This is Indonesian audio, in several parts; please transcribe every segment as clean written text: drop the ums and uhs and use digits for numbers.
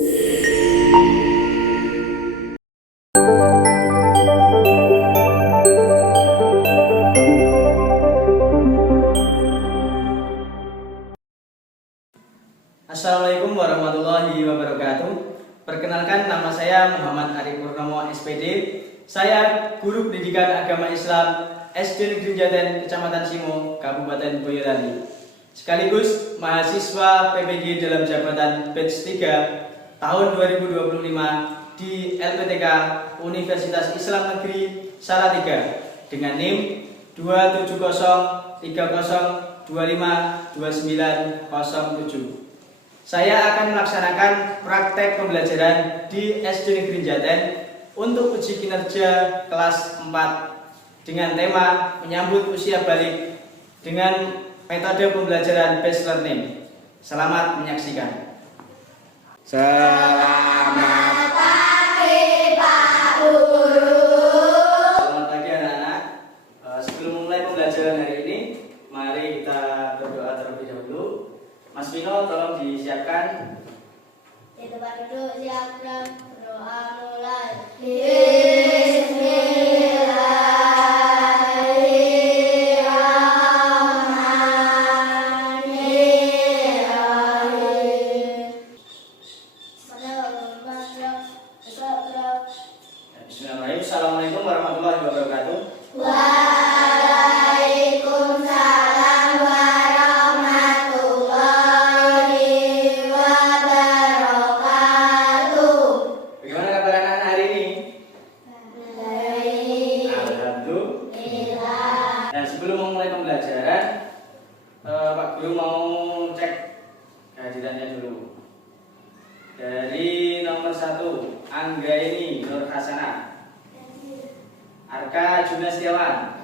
Assalamualaikum warahmatullahi wabarakatuh. Perkenalkan, nama saya Muhammad Arif Purnomo SPD. Saya guru pendidikan agama Islam SD Negeri Jaten, Kecamatan Simo, Kabupaten Boyolali. Sekaligus mahasiswa PPG dalam jabatan batch 3 tahun 2025 di LPTK Universitas Islam Negeri Salatiga dengan NIM 27030252907. Saya akan melaksanakan praktek pembelajaran di SD Negeri Jaten untuk uji kinerja kelas 4 dengan tema menyambut usia balik dengan metode pembelajaran based learning. Selamat menyaksikan. Selamat pagi Pak Guru. Selamat pagi anak-anak. Sebelum memulai pembelajaran hari ini, mari kita berdoa terlebih dahulu. Mas Vino, tolong disiapkan. Di tempat duduk siapkan, berdoa mulai. Bismillahirrahmanirrahim. Assalamualaikum warahmatullahi wabarakatuh. Waalaikumsalam warahmatullahi wabarakatuh. Bagaimana kabar anak-anak hari ini? Baik. Alhamdulillah. Nah, sebelum memulai pembelajaran, Pak Guru mau cek kehadirannya dulu. Dari nomor 1, Anggraini Nur Hasanah, Arka Juna Setiawan,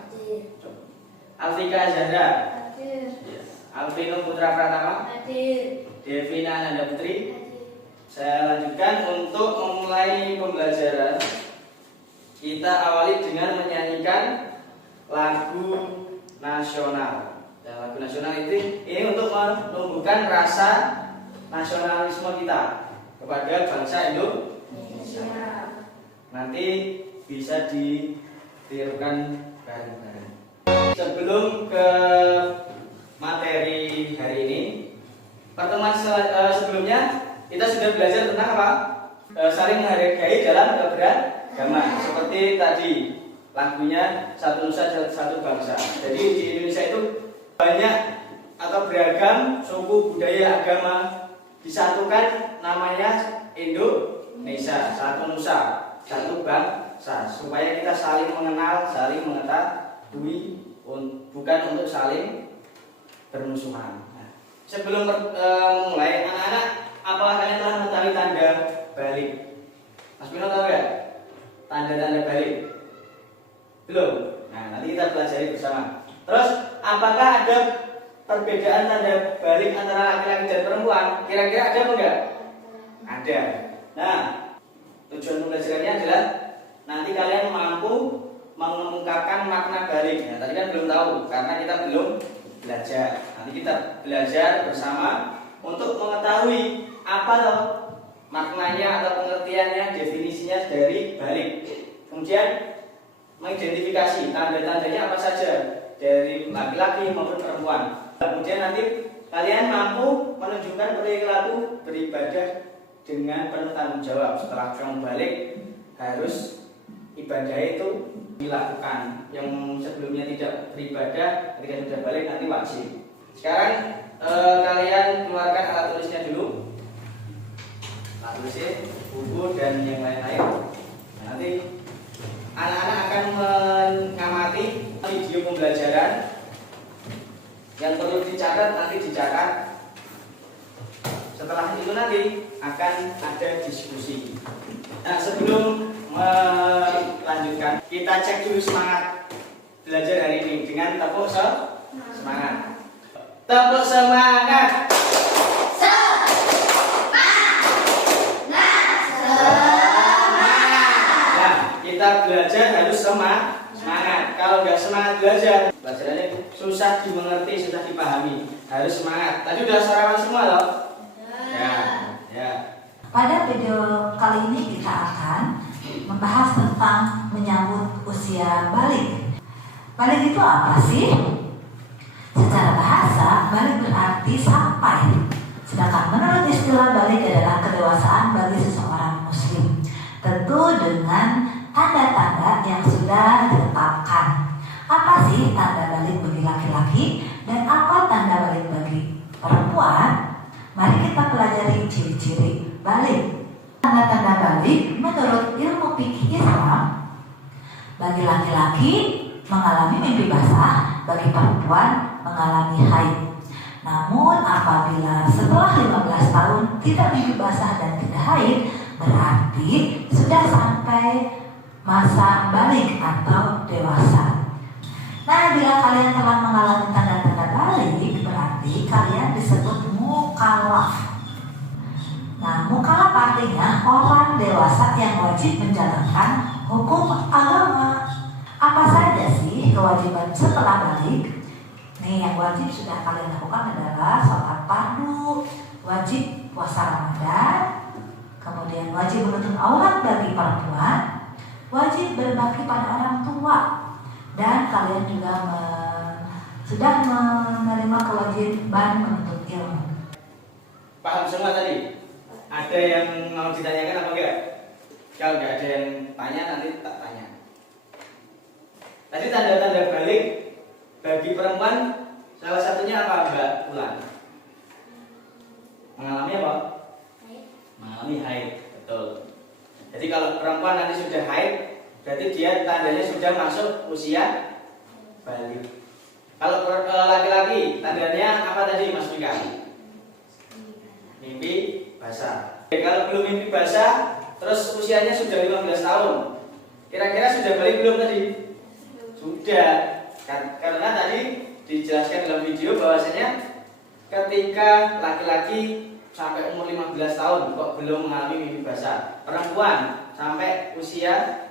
Alfika Zahra, Alvino Putra Pratama, Devina Ananda Putri. Saya lanjutkan untuk memulai pembelajaran. Kita awali dengan menyanyikan lagu nasional. Dan lagu nasional ini untuk menumbuhkan rasa nasionalisme kita kepada bangsa Indonesia. Nanti bisa ditirukan bareng-bareng. Sebelum ke materi hari ini, pertemuan sebelumnya kita sudah belajar tentang apa? Saling menghargai dalam keberagaman. Seperti tadi lagunya Satu Nusa Satu Bangsa. Jadi di Indonesia itu banyak atau beragam suku, budaya, agama disatukan, namanya Indonesia. Satu Nusa Satu Bangsa, supaya kita saling mengenal, saling mengetahui, bukan untuk saling bermusuhan. Nah, sebelum mulai, anak-anak, apakah kalian telah mengetahui tanda balik? Mas Pino tahu ya? Tanda-tanda balik? Belum? Nah, nanti kita pelajari bersama. Terus, apakah ada perbedaan tanda balik antara laki-laki dan perempuan? Kira-kira ada apa enggak? Ada. Nah, tujuan pembelajarannya adalah nanti kalian mampu mengemukakan makna balik. Nah, tadi kan belum tahu karena kita belum belajar. Nanti kita belajar bersama untuk mengetahui apa loh maknanya atau pengertiannya, definisinya dari balik. Kemudian mengidentifikasi tanda-tandanya apa saja dari laki-laki maupun perempuan. Kemudian nanti kalian mampu menunjukkan perilaku beribadah dengan penuh tanggung jawab. Setelah kamu balik, harus ibadah itu dilakukan. Yang sebelumnya tidak beribadah, ketika sudah balik nanti wajib. Sekarang kalian keluarkan alat tulisnya dulu. Alat tulisnya, buku dan yang lain-lain. Nah, nanti anak-anak akan mengamati video pembelajaran. Yang perlu dicatat nanti dicatat. Setelah itu nanti akan ada diskusi. Nah, sebelum melanjutkan, kita cek dulu semangat belajar hari ini dengan tepuk semangat. Tepuk semangat. Nah, kita belajar harus semangat. Kalau nggak semangat belajar, pelajarannya susah dimengerti, susah dipahami. Harus semangat. Tadi udah sarapan semua loh? Ya. Pada video kali ini kita akan membahas tentang menyambut usia balik. Balik itu apa sih? Secara bahasa, balik berarti sampai. Sedangkan menurut istilah balik adalah kedewasaan bagi seseorang muslim. Tentu dengan tanda-tanda yang sudah ditetapkan. Apa sih tanda balik bagi laki-laki dan apa tanda balik bagi perempuan? Mari kita pelajari ciri-ciri balik. Tanda-tanda balik menurut ilmu fikih Islam, bagi laki-laki mengalami mimpi basah, bagi perempuan mengalami haid. Namun apabila setelah 15 tahun tidak mimpi basah dan tidak haid, berarti sudah sampai masa balik atau dewasa. Nah, bila kalian telah mengalami tanda-tanda balik, berarti kalian disebut mukallaf. Nah, mukallaf artinya orang dewasa yang wajib menjalankan hukum agama. Apa saja sih kewajiban setelah balik? Nih, yang wajib sudah kalian lakukan adalah sholat fardu, wajib puasa Ramadan, kemudian wajib menutup aurat bagi perempuan, wajib berbakti pada orang tua, dan kalian juga sudah menerima kewajiban menuntut ilmu. Paham semua tadi? Ada yang mau ditanyakan apa enggak? Kalau enggak ada yang tanya, nanti tak tanya. Tadi tanda-tanda balik bagi perempuan salah satunya apa, Mbak Ulan? Mengalami apa? Mengalami haid, betul. Jadi kalau perempuan nanti sudah haid, berarti dia tandanya sudah masuk usia balik. Kalau laki-laki tandanya apa tadi, Mas Mika? Mimpi basah. Kalau belum mimpi basah, terus usianya sudah 15 tahun, kira-kira sudah balik belum tadi? Sudah. Karena tadi dijelaskan dalam video bahwasanya ketika laki-laki sampai umur 15 tahun kok belum mengalami mimpi basah, perempuan sampai usia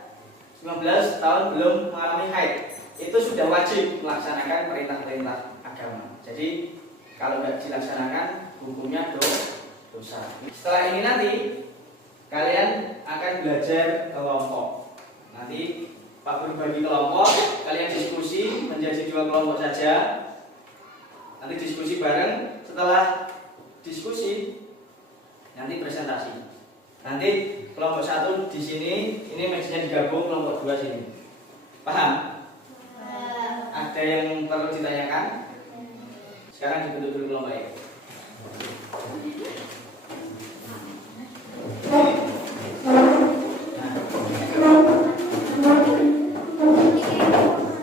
15 tahun belum mengalami haid, itu sudah wajib melaksanakan perintah-perintah agama. Jadi kalau tidak dilaksanakan hukumnya dosa. Setelah ini nanti kalian akan belajar kelompok. Nanti Pak Guru bagi kelompok, kalian diskusi menjadi 2 kelompok saja. Nanti diskusi bareng. Setelah diskusi, nanti presentasi. Nanti kelompok 1 di sini, ini mejanya digabung, kelompok 2 sini. Paham? Ada yang perlu ditanyakan? Sekarang dibentuk dulu kelompoknya.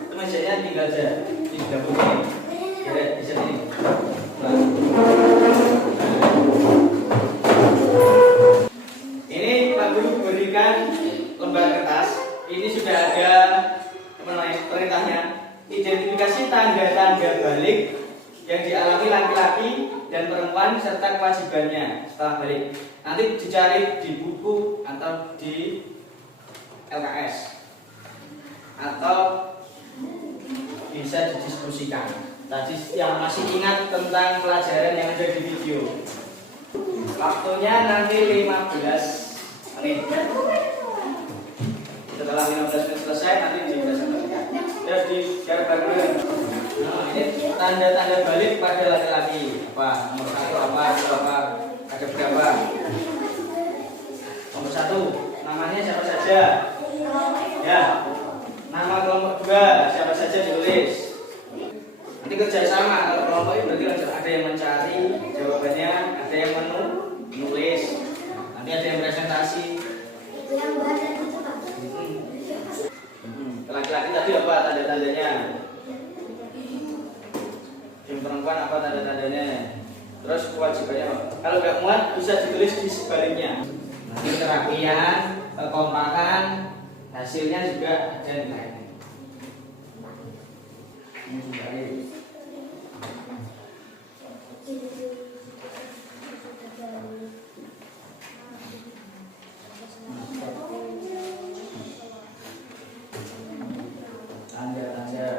Itu mejanya tinggal aja digabung ini. Ya, di sini. Ini Pak Guru berikan lembar kertas. Ini sudah ada perintahnya. Identifikasi tanda-tanda balik yang dialami laki-laki dan perempuan serta kewajibannya setelah balik. Nanti dicari di buku atau di LKS atau bisa didiskusikan. Tadi yang masih ingat tentang pelajaran yang ada di video, waktunya nanti 15 menit. Setelah 15 menit selesai nanti dipresentasikan. Jadi gambar dulu. Nah, ini tanda-tanda balik pada laki-laki. Apa? Nomor 1 apa? Ada berapa? Nomor 1, namanya siapa saja? Ya. Nama kelompok 2 siapa saja ditulis. Nanti kerjasama. Kalau kelompok itu berarti ada yang mencari jawabannya, ada yang menulis. Nanti ada yang presentasi. Laki-laki tadi apa tanda-tandanya? Yang perempuan apa tanda-tandanya? Terus kewajibannya apa? Kalau nggak muat bisa ditulis di sebaliknya. Nanti kerapian, kekompakan, hasilnya juga ada nilainya. Tanda-tanda.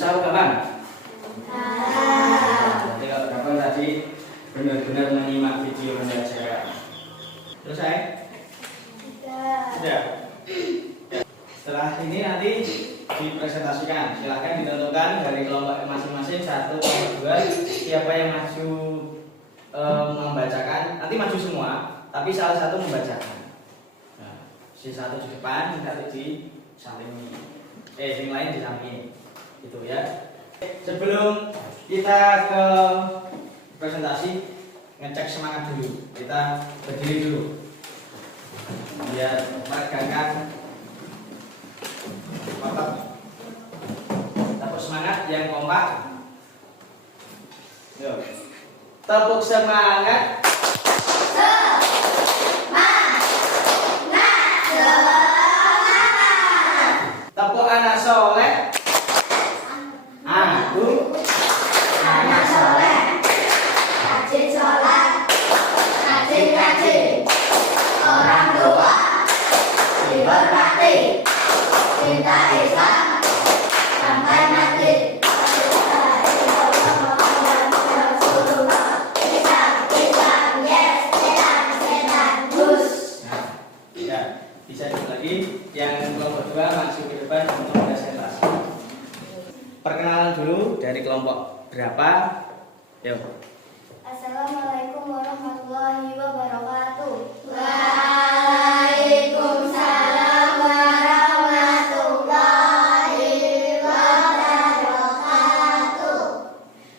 Susah atau gampang? Jadi kalau gampang tadi benar-benar menyimak video pembelajaran. Selesai? Sudah. Setelah ini nanti dipresentasikan. Silahkan ditentukan dari kelompok masing-masing 1, 2 siapa yang maju membacakan. Nanti maju semua, tapi salah satu membacakan. Nah, si satu di depan, nanti di samping. Yang lain di samping. Gitu ya. Sebelum kita ke presentasi, ngecek semangat dulu. Kita berdiri dulu. Biar meregangkan otot. Tepuk semangat yang kompak. Yuk. Tepuk semangat. Tepuk anak soleh. Aku Anak soleh, rajin sholat, rajin ngaji, orang tua dihormati, cinta Islam sampai mati. Islam, yes, setan, bus. Nah, ya, bisa lagi yang kelompok 2 masuk ke depan untuk presentasi. Perkenalan dulu dari kelompok berapa? Yuk. Assalamualaikum warahmatullahi wabarakatuh. Waalaikumsalam warahmatullahi wabarakatuh.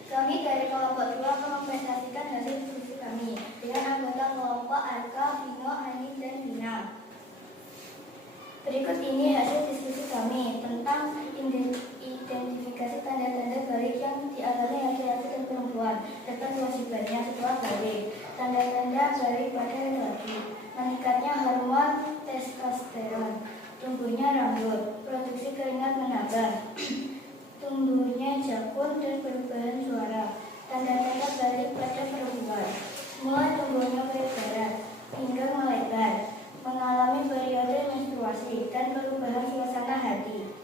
Kami dari kelompok 2 akan mempresentasikan hasil diskusi kami dengan anggota kelompok Arka, Vino, Ani, dan Vina. Berikut ini hasil diskusi kami tentang identifikasi tanda-tanda balik yang dialami laki-laki dan perempuan serta kewajibannya setelah balik. Tanda-tanda balik pada laki-laki: meningkatnya hormon testosteron, tumbuhnya rambut, produksi keringat menambah, tumbuhnya jakun dan perubahan suara. Tanda-tanda balik pada perempuan: mulai tumbuhnya kulit darah, pinggang melebar, mengalami periode menstruasi, dan perubahan suasana hati.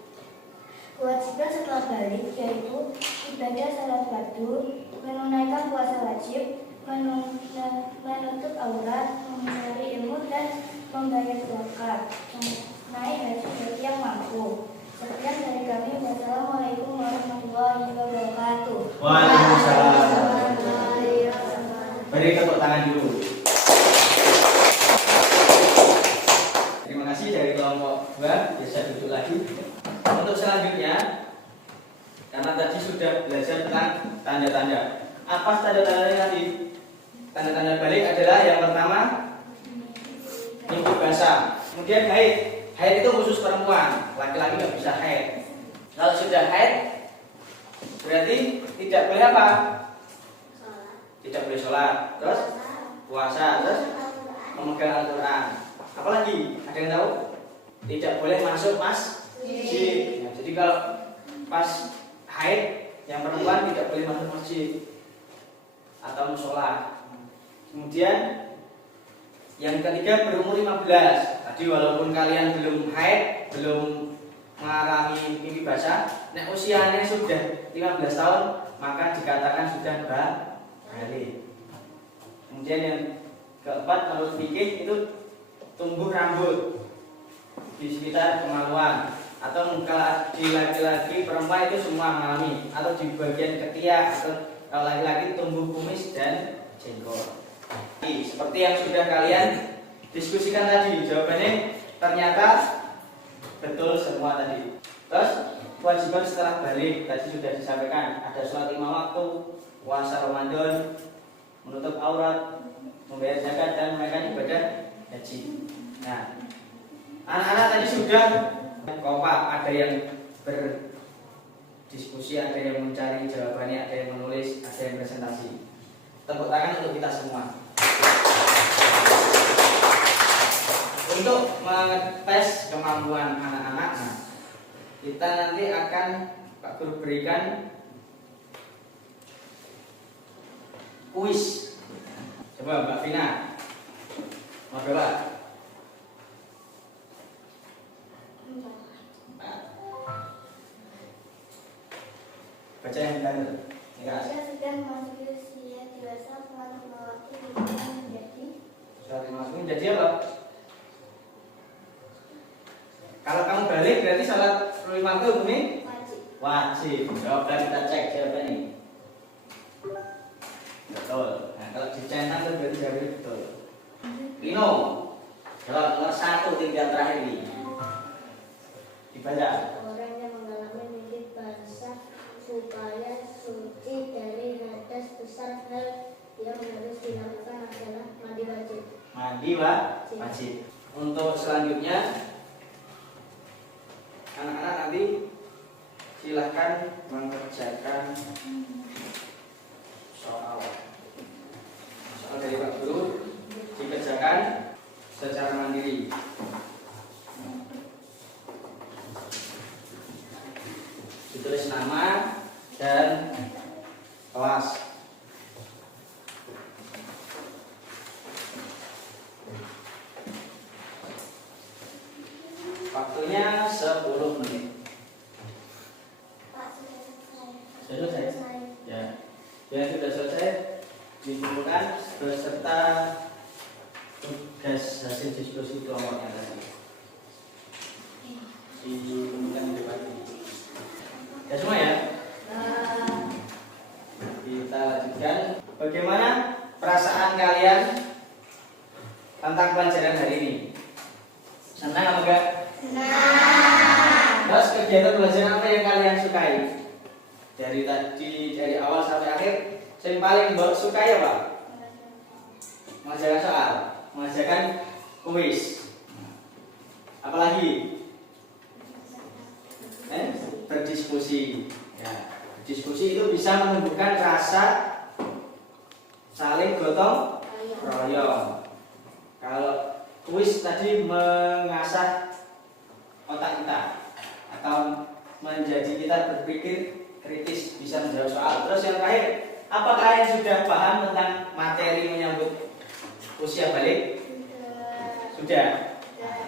Kewajiban setelah balik yaitu ibadah salat fardu, menunaikan puasa wajib, menutup aurat, mencari ilmu, dan membayar zakat, naik haji bagi yang mampu. Sekian dari kami. Wassalamualaikum warahmatullahi wabarakatuh. Waalaikumsalam. Beri tepuk tangan dulu. Terima kasih dari kelompok 2. Bisa duduk lagi. Untuk selanjutnya, karena tadi sudah belajar tentang tanda-tanda. Apa tanda-tandanya tadi? Tanda-tanda balik adalah yang pertama minggu basah, kemudian haid. Haid itu khusus perempuan, laki-laki nggak bisa haid. Kalau sudah haid, berarti tidak boleh apa? Tidak boleh sholat, terus puasa, terus memegang Al-Quran. Apalagi? Ada yang tahu? Tidak boleh masuk masjid. Nah, jadi kalau pas haid yang perempuan tidak boleh masuk masjid atau musola. Kemudian yang ketiga berumur 15. Tadi walaupun kalian belum haid, belum mengalami mimpi basah, nek usianya sudah 15 tahun maka dikatakan sudah balik. Kemudian yang keempat menurut fikih itu tumbuh rambut di sekitar kemaluan, atau kalau di laki-laki perempuan itu semua mengalami, atau di bagian ketiak, atau kalau laki-laki tumbuh kumis dan jenggot. Seperti yang sudah kalian diskusikan tadi, jawabannya ternyata betul semua tadi. Terus kewajiban setelah balik tadi sudah disampaikan, ada sholat 5 waktu, puasa Ramadan, menutup aurat, membayar zakat, dan menunaikan ibadah haji. Nah, anak-anak tadi sudah kompak, ada yang berdiskusi, ada yang mencari jawabannya, ada yang menulis, ada yang presentasi. Tepuk tangan untuk kita semua. Untuk mengetes kemampuan anak-anak, nah, kita nanti akan Pak Guru berikan kuis. Coba Mbak Vina, mau coba? Soal itu ini Wajib. wajib. Jawaban kita cek jawaban ini. Betul. Nah, kalau dicentang itu berarti jawabannya betul. Pino. Jawab nomor 1 tinggal terakhir ini. Dibaca. Orang yang mengalami mimpi basah supaya suci dari hadas besar, hal yang harus dilakukan adalah mandi wajib. Mandi wajib. Untuk selanjutnya anak-anak nanti silahkan mengerjakan soal dari Pak Guru, dikerjakan secara mandiri. Ditulis nama dan kelas. Waktunya 10 menit. Pak, sudah selesai. Sudah selesai? Ya. Yang sudah selesai dikumpulkan beserta tugas hasil diskusi kelompoknya tadi. Dikumpulkan di depan. Ya semua ya? Kita lanjutkan. Bagaimana perasaan kalian tentang pelajaran hari ini? Senang apa enggak? Senang. Terus kegiatan pelajaran apa yang kalian sukai? Dari awal sampai akhir, yang paling sukai apa? Mengerjakan soal, mengerjakan kuis. Apalagi? Berdiskusi. Ya, berdiskusi itu bisa menumbuhkan rasa saling gotong royong. Kalau kuis tadi mengasah otak kita atau menjadi kita berpikir kritis, bisa menjawab soal. Terus yang terakhir, apakah kalian sudah paham tentang materi menyambut usia balik? Sudah.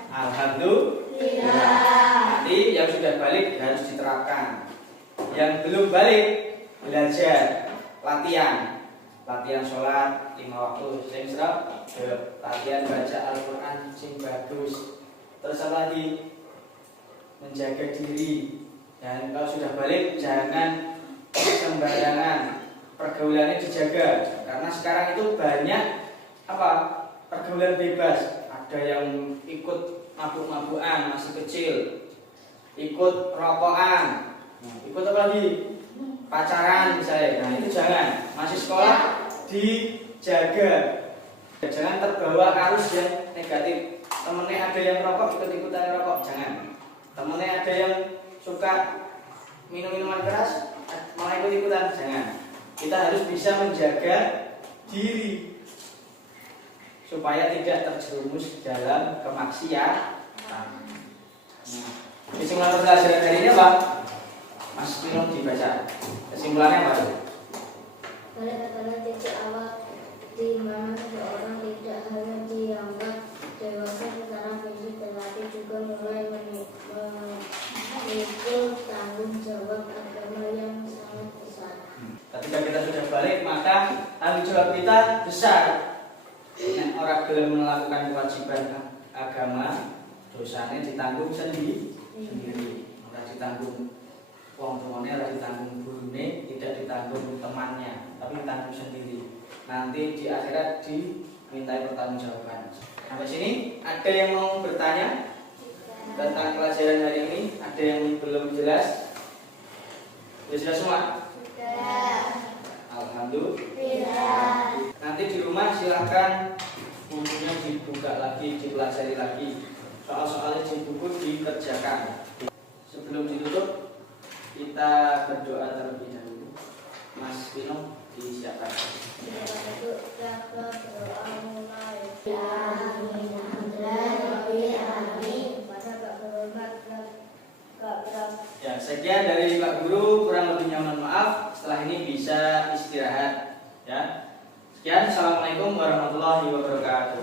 Alhamdulillah. Nanti yang sudah balik harus diterapkan. Yang belum balik belajar, latihan sholat 5 waktu, sing serap, latihan baca Al-Quran sing bagus. Terus apa lagi? Menjaga diri. Dan kalau sudah balik jangan sembarangan, pergaulannya dijaga. Karena sekarang itu banyak pergaulan bebas. Ada yang ikut mabuk-mabukan masih kecil, ikut rokokan, ikut apa lagi? Pacaran misalnya. Nah itu jangan. Masih sekolah dijaga. Jangan terbawa arus yang negatif. Temennya ada yang rokok, ikut-ikutan rokok, jangan. Temennya ada yang suka minum-minuman keras, malah ikut-ikutan, jangan. Kita harus bisa menjaga diri supaya tidak terjerumus dalam kemaksiatan. Nah, kesimpulan pelajaran hari ini apa? Mas Pino dibaca. Kesimpulannya apa? Balik adalah titik awal di mana seseorang tidak hanya dianggap dewasa secara fisik, tetapi juga mulai memikul tanggung jawab agama yang sangat besar. Ketika kita sudah balik, maka tanggung jawab kita besar. Orang belum melakukan kewajiban agama, dosanya ditanggung sendiri. Ora ditanggung wong tuane, ora ditanggung gurune, tidak ditanggung temannya, tapi ditanggung sendiri. Nanti di akhirat dimintai pertanggungjawaban. Sampai sini ada yang mau bertanya tentang pelajaran hari ini? Ada yang belum jelas? Sudah semua? Sudah. Alhamdulillah. Nanti di rumah silahkan bukunya dibuka lagi, dipelajari lagi. Soal-soalnya di buku dikerjakan. Sebelum ditutup, kita berdoa terlebih dahulu. Mas Pino disiapkan. Ya, sekian dari Pak Guru, kurang lebihnya mohon maaf. Setelah ini bisa istirahat. Ya. Sekian, assalamualaikum warahmatullahi wabarakatuh.